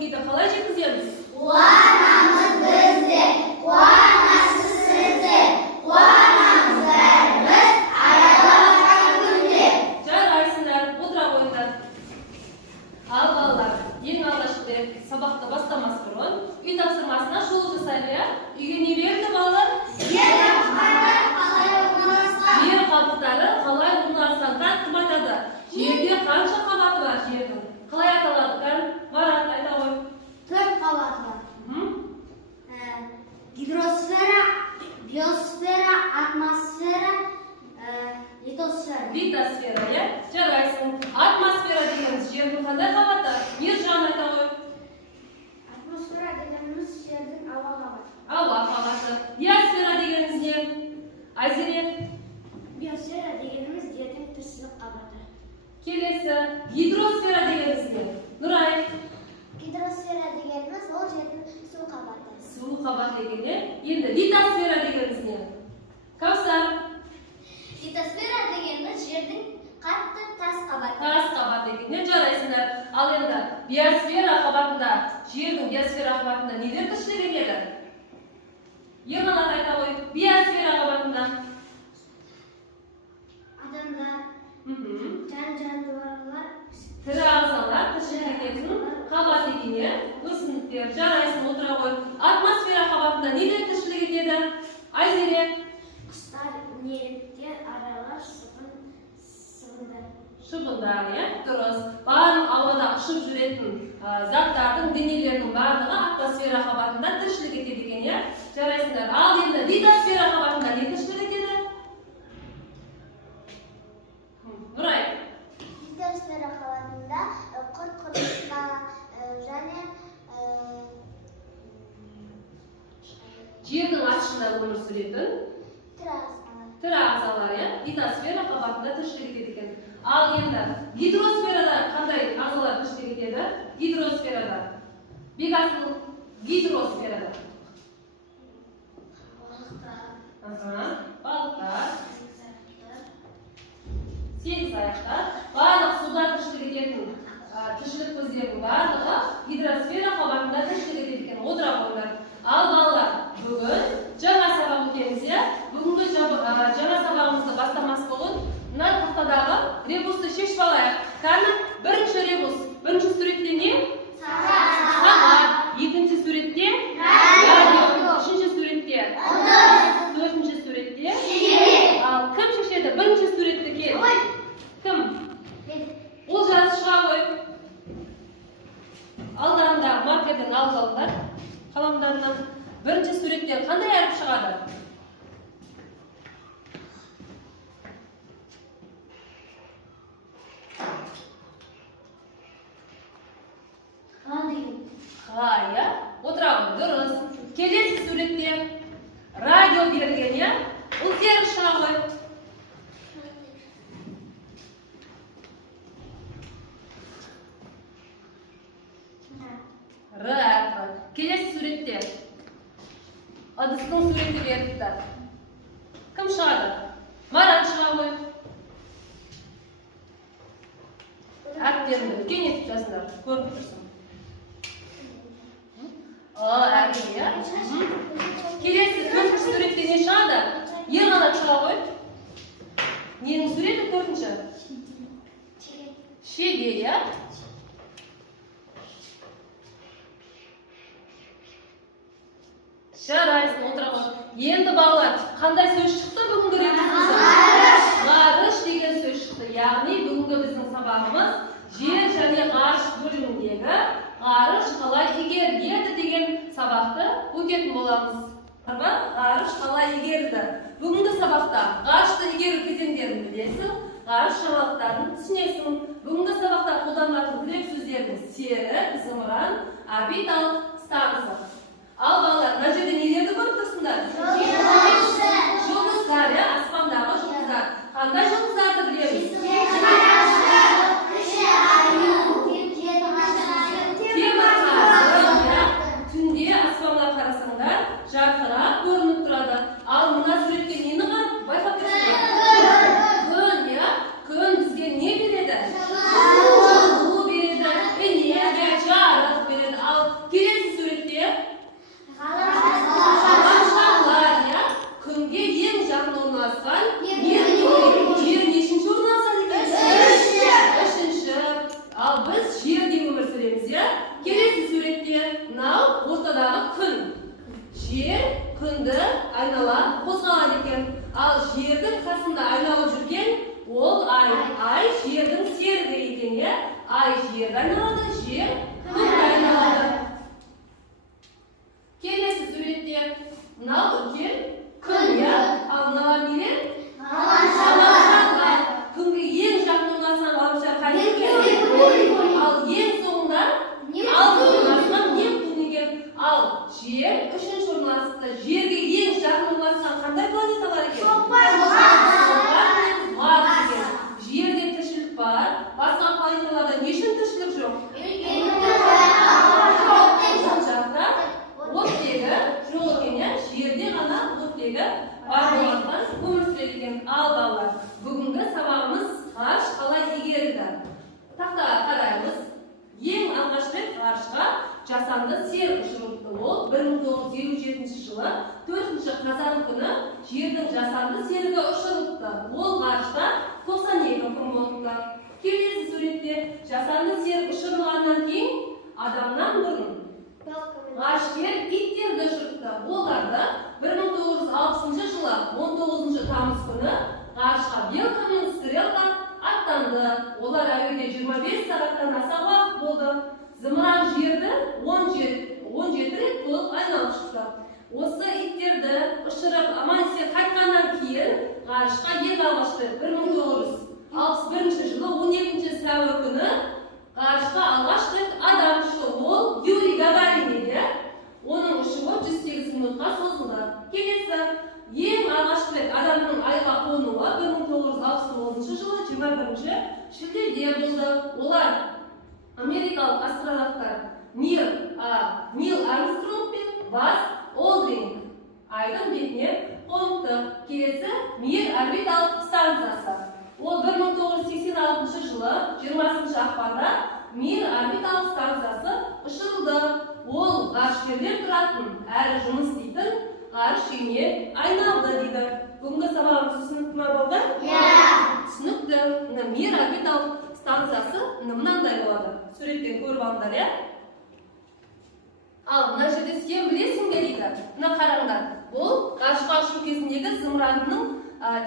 көкейді қалай жеткіземіз? Қуанамыз бізді, қуанасыз сізді, қуанамыз бәріміз аялаған күнде. Жарайсыңдар, отыра қойыңдар. Ал балалар, ең алғашқы сабақты бастамас бұрын үй тапсырмасына шолу жасайлы, иә? Үйге не берді балалар? Жер қабықтары қалай орналасқан? Жер қабықтары қалай орналасқан? Кім айтады? Жерде қанша қабаты бар жердің? Қалай аталады? Марат айта ғой. 4 қабаты бар. Гидросфера, биосфера, атмосфера, литосфера. Литосфера, иә? Жарайсың. Атмосфера дегеніміз жердің қандай қабаты? Ержан айта ғой. Атмосфера дегеніміз жердің ауа қабаты. Ауа қабаты. Биосфера дегеніміз не? Айзере. Биосфера дегеніміз жердің тіршілік қабаты. Келесі. Гидросфера дегеніміз не? Нұрай. Гидросфера дегеніміз ол жердің су қабаты. Су қабат дегенде. Енді литосфера дегеніміз не? Каусар. Литосфера дегеніміз жердің қатты тас қабаты. Тас қабат дегенде. Жарайсыңдар. Ал енді биосфера қабатында, жердің биосфера қабатында нелер тіршілік етеді? Ерманат айта ғой. Биосфера қабатында Адамдар, жануарлар, тірі ағзалар тіршілік ететін қабат екенде. Өсімдіктер, жарайсың, отыра ғой. Атмосфера қабатында нелер тіршілік етеді? Айзере. құстар, неліктер, аралар, шыбындар. Шыбындар, иә? Дұрыс. Барлық ауада ұшып жүретін заттардың, денелердің барлығы атмосфера қабатында тіршілік етеді екен, иә? Жарайсыңдар. Ал енді литосфера қабатында не тіршілік етеді? Нұрай. Литосфера қабатында құрт-құрлықта және Жердің астында өмір сүретін тірі ағзалар, иә? Литосфера қабатында тіршілік етеді екен. Ал енді гидросферада қандай ағзалар тіршілік етеді? Гидросферада. Бекасыл гидросферада. Балықтар. Сегіз аяқтар. Барлық суда тіршілік ететін тіршілік көздерінің барлығы гидросфера қабатында тіршілік етеді екен. Отыра қойыңдар. Ал балалар, бүгін жаңа сабақ өтеміз, иә? Бүгінгі жаңа сабағымызды бастамас болын мына тақтадағы ребусты шешіп алайық. Кәні бірінші ребус. Бірінші суретте не? Сағат. Екінші суретте? Радио. Үшінші суретте? Төртінші суретте? Ал кім шешеді? Бірінші суретті кел. Кім? Ол жазып шыға қой. Алдарындағы маркерден алып алыңдар. Қаламдарынан. Бірінші суреттен қандай әріп шығады? Ға, иә? Отырағын, дұрыс. Келесі суретте радио берілген, иә? Ол теріп шыға қой. Келесі суретте ыдыстың суреті беріпті. Кім шығады? Марат шыға қой. Әріптерімді үлкен етіп жазыңдар. Көріп тұрсың. Әрине, иә? Келесі төртінші суретте не шығады? Ерғанат шыға қой. Ненің суреті төртінші? Шеге, иә? Жарайсың, отыра қой. Енді балалар, қандай сөз шықты бүгінгі ребусымызда? Ғарыш деген сөз шықты. Яғни бүгінгі біздің сабағымыз жер және ғарыш бөліміндегі ғарыш қалай игеріледі деген сабақты өтетін боламыз. Ғарыш қалай игерілді? Бүгінгі сабақта ғарышты игеру кезеңдерін білесің, ғарыш жаңалықтарын түсінесің. Бүгінгі сабақта қолданылатын тірек сөздердің серік, зымыран, орбиталық, станция. Ал балалар, мына жерде нелерді көріп тұрсыңдар? Жұлдыздар, иә? Аспандағы жұлдыздар. Қандай жұлдыздарды білеміз? Түнде аспанға қарасаңдар, жарқырап көрініп тұрады. Ал мына суретке нені қарап байқап тұрсыңдар? Күн, иә? Күн бізге не береді? Жылу береді, энергия, жарық береді. Ал жер күнді айнала қозғалады екен. Ал жердің қасында айналып жүрген ол ай. Ай жердің серігі екен, иә? Ай жерді айналады, жер күнді айналады. Келесі суретте мынау үлкен күн, иә? Ал мыналар нелер? Ғаламшар. Күнге ең жақын орналасқан ғаламшар қайсы? Ал ең соңында орналасқан Нептун екен. Ал жер үшінші орналасты. Жерге ең жақын орналасқан қандай планеталар екен? Марс екен. Жерде тіршілік бар. Басқа планеталарда не үшін тіршілік жоқ? Жақта оттегі жоқ екен, иә? Жерде ғана оттегі бар болғандықтан өмір сүреді екен. Ал балалар, бүгінгі сабағымыз ғарыш қалай игерілді? Тақтаға қараймыз. Ең алғаш рет ғарышқа жасанды сер ұшырылды. Ол 1957 жылы 4 қазан күні жердің жасанды серігі ұшырылды. Ол ғарышта 92 күн болыпты. Келесі суретте жасанды сер ұшырылғаннан кейін адамнан бұрын ғарышкер иттерді ұшыртты. Оларды 1960 жылы 19 тамыз күні ғарышқа белка мен стрелка аттанды. Олар әуеде 25 сағаттан аса уақыт болды. Зымыран жерді 17 рет толық айналып шықты. Осы иттерді ұшырып аман-есен қайтқаннан кейін ғарышқа ең алғашқы 1961 жылы 12 сәуір күні ғарышқа алғаш рет адам ұшты. Ол Юрий Гагарин еді. Оның ұшуы 108 минутқа созылды. Келесі ең алғашқы рет адамның айға қонуы 1969 жылы 21 шілдеде болды. Олар америкалық астронавттар Нил Армстронг пен Баз Олдринг айдың бетіне қоныпты. Келесі Мир орбиталық станциясы. Ол 1986 жылы 20 ақпанда Мир орбиталық станциясы ұшырылды. Ол ғарышкерлер тұратын әрі жұмыс істейтін ғарыш үйіне айналды дейді. Бүгінгі сабағымыз түсінікті ме балдар? Түсінікті. Мир орбиталық станциясы мынандай болады. Суреттен көріп алыңдар, иә? Ал мына жерде сен білесің бе дейді. Мына қараңдар. Бұл ғарышқа ұшу кезіндегі зымыранның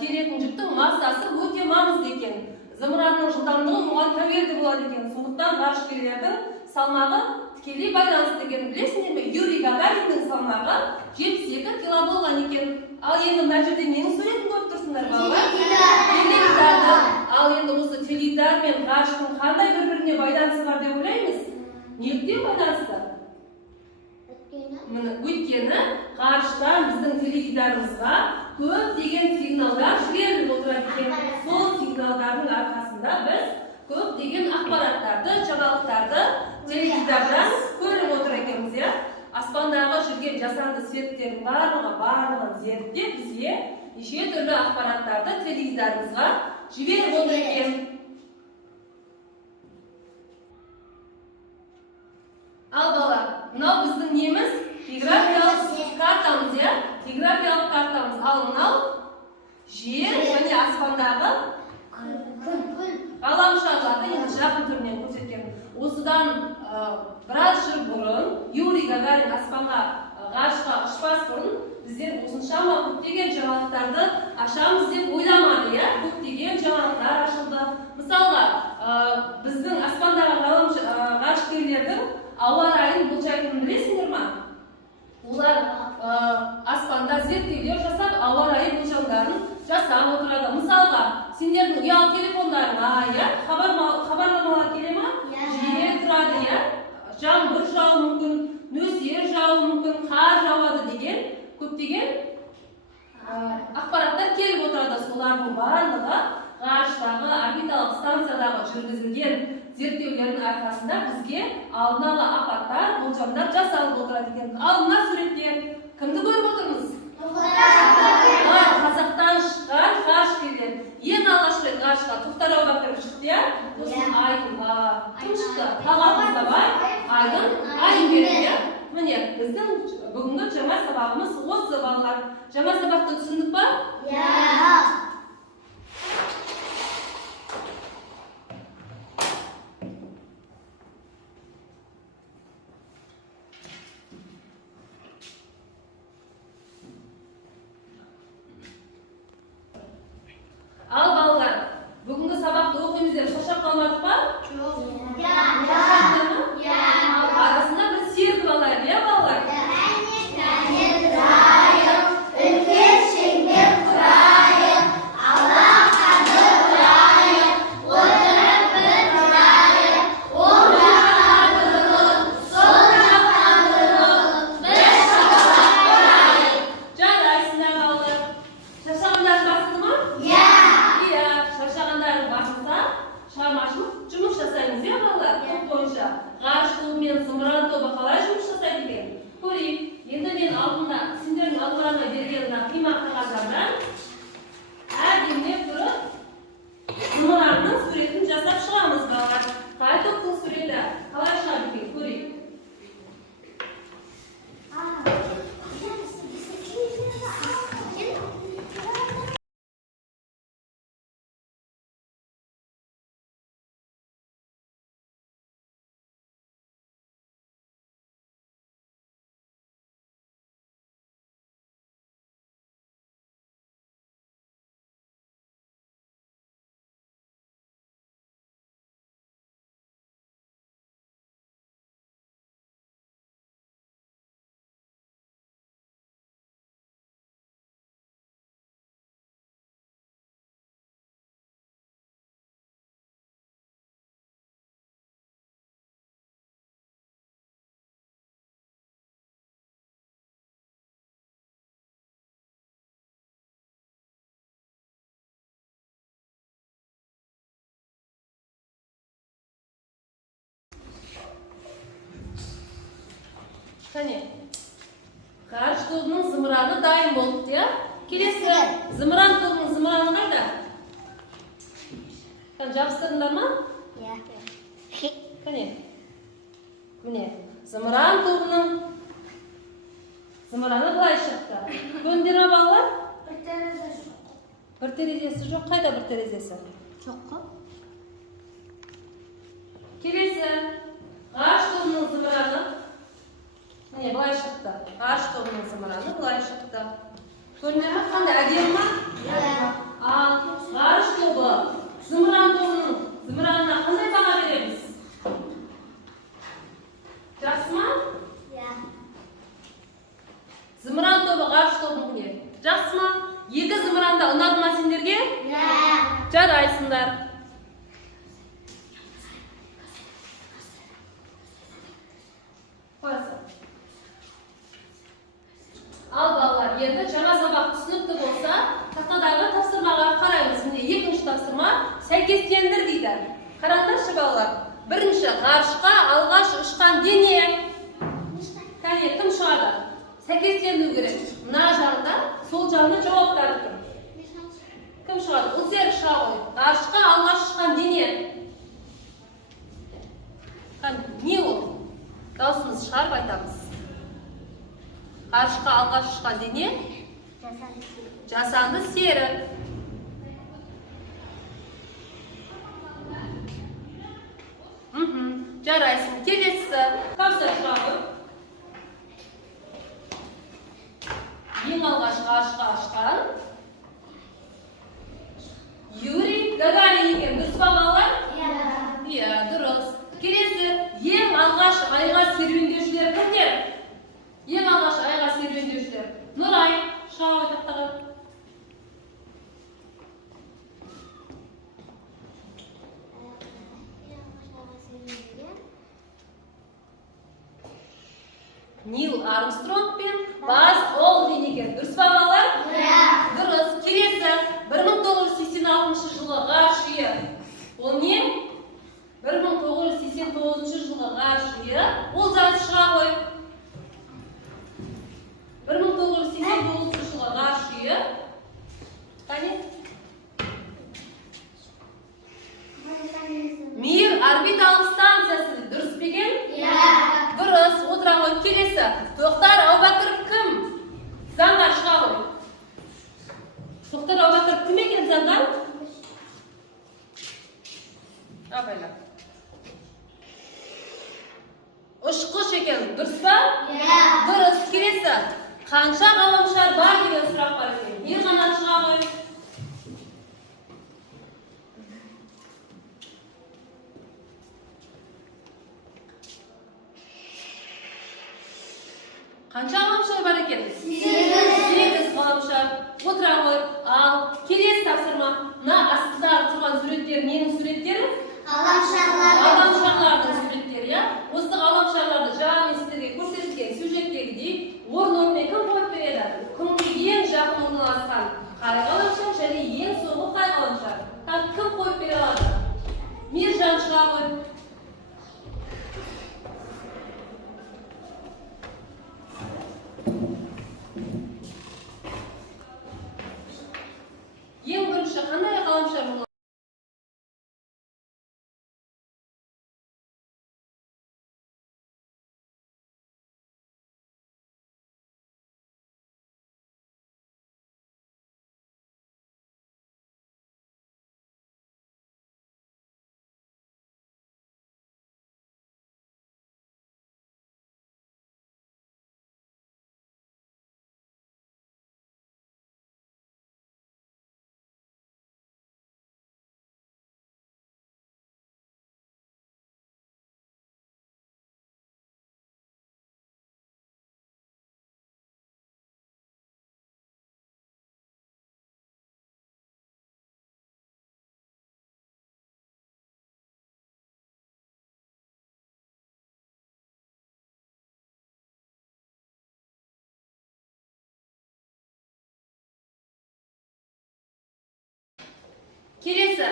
теретін жүктің массасы өте маңызды екен. Зымыранның жылдамдығы оған тәуелді болады екен. Сондықтан ғарышкерлердің салмағы тікелей байланысты екен. Білесіңдер ме? Юрий Гагариннің салмағы 72 кило болған екен. Ал енді мына жерде ненің суретін көріп тұрсыңдар балалар? Теледидарды. Ал енді осы теледидар мен ғарыштың қандай бір-біріне байланысы бар деп ойлаймыз? Неліктен байланысты? Өйткені ғарыштан біздің теледидарымызға көптеген сигналдар жіберіліп отырады екен. Сол сигналдардың арқасында біз көптеген ақпараттарды, жаңалықтарды теледидардан көріп отыр екенбіз, иә? Аспандағы жүрген жасанды светтердің барлығын зерттеп бізге неше түрлі ақпараттарды теледидарымызға жіберіп отыр екен. Ал бала, мынау біздің неміз? Географиялық картамыз, иә? Географиялық картамыз. Ал мынау жер және аспандағы ғаламшарларды енді жақын түрінен көрсеткен. Осыдан біраз жыл бұрын Юрий Гагарин аспанға ғарышқа ұшпас бұрын біздер осыншама көптеген жаңалықтарды ашамыз деп ойламады, иә? Көптеген жаңалықтар ашылды. Мысалға, біздің аспандағы ғарышкерлердің ауа райын болжайтынын білесіңдер ме? Олар аспанда зерттеулер жасап, ауа райы болжамдарын жасап отырады. Мысалға, сендердің ұялы телефондарыңа, иә, хабарламалар келе ме? Жел тұрады, иә? Жаңбыр жауы мүмкін, нөсер жауы мүмкін, қар жауады деген көптеген ақпараттар келіп отырады. Солардың барлығы ғарыштағы орбиталық станциядағы жүргізілген зерттеулердің арқасында бізге алдын ала апаттар, болжамдар жасалып отырады екен. Ал мына суретте кімді көріп отырмыз? Қазақтан шыққан ғарышкерлер. Ең алғаш рет ғарышқа Тоқтар Әубәкіров шықты, иә? Сосын Айдын кім шықты? Талғат Мұстафаев Айдын берді, иә? Міне, біздің бүгінгі жаңа сабағымыз осы балалар. Жаңа сабақты түсіндік па? Иә. мен зымыран тобы қалай жұмыс жасайды екен? Көрейік. Енді мен алдында, сендердің алдыларына берген қима қағаздардан әдемілеп тұрып зымыранның суретін жасап шығамыз балалар. Қай топтың суреті қалай шығады екен? Көрейік. Қане, ғарыш тобының зымыраны дайын болыпты, я? Келесі, зымыран тобының зымыраны қайда? Жабыстырдыңдар ма? Иә. Қане, міне, зымыран тобының зымыраны былай шықты. Көндер ме балалар? Bir terezesi yok. Bir terezесі жоқ, қайда бір терезесі? Çok mu? Келесі, ғарыш тобының зымыраны міне былай шықты. Ғарыш тобының зымыраны былай шықты. Көріне ме? Қандай әдемі ма? Иә. Ал ғарыш тобы зымыран тобының зымыранына қандай баға береміз? Жақсы ма? Иә. Зымыран тобы ғарыш тобынікі жақсы ма? Екі зымыранда ұнады ма сендерге? Иә. Жарайсыңдар. Ал балалар, енді жаңа сабақ түсінікті болса, тақтадағы тапсырмаға қараймыз. Міне екінші тапсырма сәйкестендір дейді. Қараңдаршы балалар. Бірінші, ғарышқа алғаш ұшқан дене. Кәне, кім шығады? Сәйкестендіру керек. Мына жағында, сол жағында жауаптар тұр. Кім шығады? Ұлсер шыға ғой. Ғарышқа алғаш ұшқан дене. Не ол? Даусымыз шығарып айтамыз. Ғарышқа алғаш ұшқан дене жасанды серік. Жарайсың. Келесі Кавсар шыға. Ең алғаш ғарышқа ұшқан Юрий Гагарин екен. Дұрыс па балалар? Иә, дұрыс. Келесі ең алғаш айға серуендеушілер кімдер? Ең алғаш айға серуендеушілер. Нұрай, шыға ғой тақтаға. Нил Армстронг пен Баз Олдрин екен. Дұрыс па балалар? Иә. Дұрыс. Келесі 1986 жылы ғарыш үйі. Ол не? 1989 жылы ғарыш үйі. Ол жас шыға ғой. 1989 жылы ғарыш үйі. Қане? Мир орбиталық станциясы. Дұрыс па екен? Иә. Дұрыс. Отыра ғой. Келесі. Тоқтар Әубәкіров кім? Заңғар шыға ғой. Тоқтар Әубәкіров кім екен заңғар? Абайла. Ұшқыш екен. Дұрыс па? Иә. Дұрыс. Келесі. Қанша ғаламшар бар деген сұрақ бар екен. Ең ғана шыға ғой. Қанша ғаламшар бар екен? 8 ғаламшар. Отыра ғой. Ал келесі тапсырма. Мына астыдағы тұрған суреттер ненің суреттері? Ғаламшарлардың суреттері, я? Осы ғаламшарларды жаңа сіздерге көрсетілген сюжеттегідей орын-орнымен кім қойып береді? Күнге ең жақын орналасқан қай ғаламшар және ең соңғы қай ғаламшар? Кім қойып бере алады? Миржан шыға ғой. Келесі.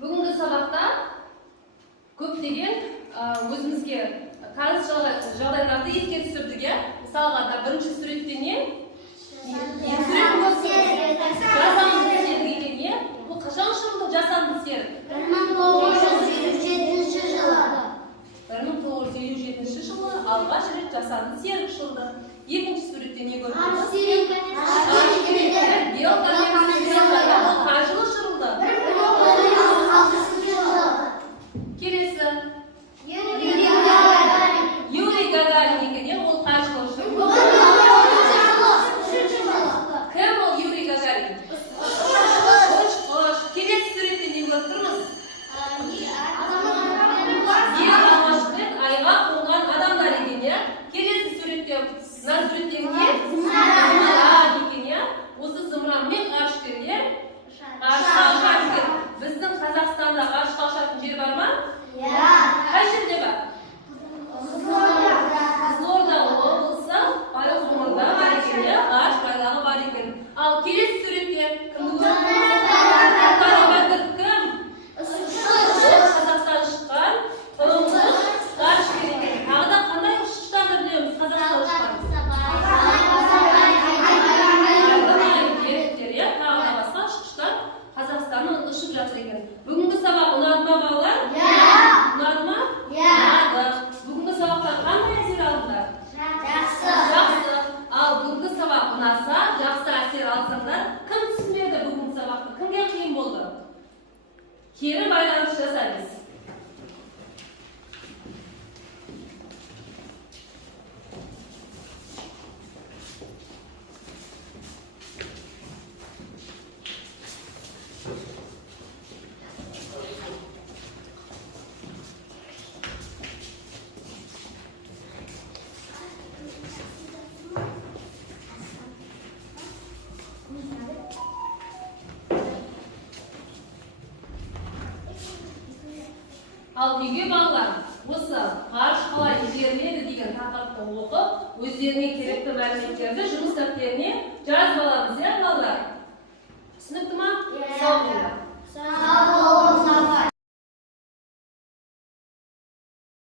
Бүгінгі сабақта көптеген өзімізге қарыз жағдайларды еске түсірдік. Мысалға да бірінші суреттен жасанды серік екен. Бұл қашан ұшырылды жасанды серік? 1957 жылы алғаш рет жасанды серік ұшырылды. Екінші суретте не көрдік? Қай жылы ұшырылды? Келесі. Юрий Гагарин екен, ол қай жылы ұшырылды? Кім ол Юрий Гагарин? Келесі суретте не көріп тұрмыз? Ең алғаш рет айға қонған адамдар екен. Келесі суретте мына суреттегі не? Зымыран екен. Осы зымыранмен ғарышкерлер ғарышқа ұшады. Біздің Қазақстанда ғарышқа ұшатын жер бар ма? Қай жерде бар? Қызылорда облысы Байқоңырда бар екен. Ғарыш байлығы бар екен. Ал келесі суретте кімді көрдіңіз? Кім? Қазақстан шыққан тұңғыш ғарышкер екен. Тағы да қандай ұшыштарды білеміз Қазақстан ұшқан? Қазақстанның ұшып жатыр екен. Бүгінгі сабақ ұнады ма балалар? Ұнады ма? Ұнады. Бүгінгі сабақтан қандай әсер алдыңдар? Жақсы. Ал бүгінгі сабақ ұнаса, жақсы әсер алсаңдар, кім түсінбеді бүгінгі сабақты? Кімге қиын болды? Кері байланыс жасаймыз. Ал үйге балалар осы ғарыш қалай игеріледі деген тақырыпты оқып, өздеріне керекті мәліметтерді жұмыс дәптеріне жазып аламыз, балалар? Түсінікті ма? Сау болыңдар.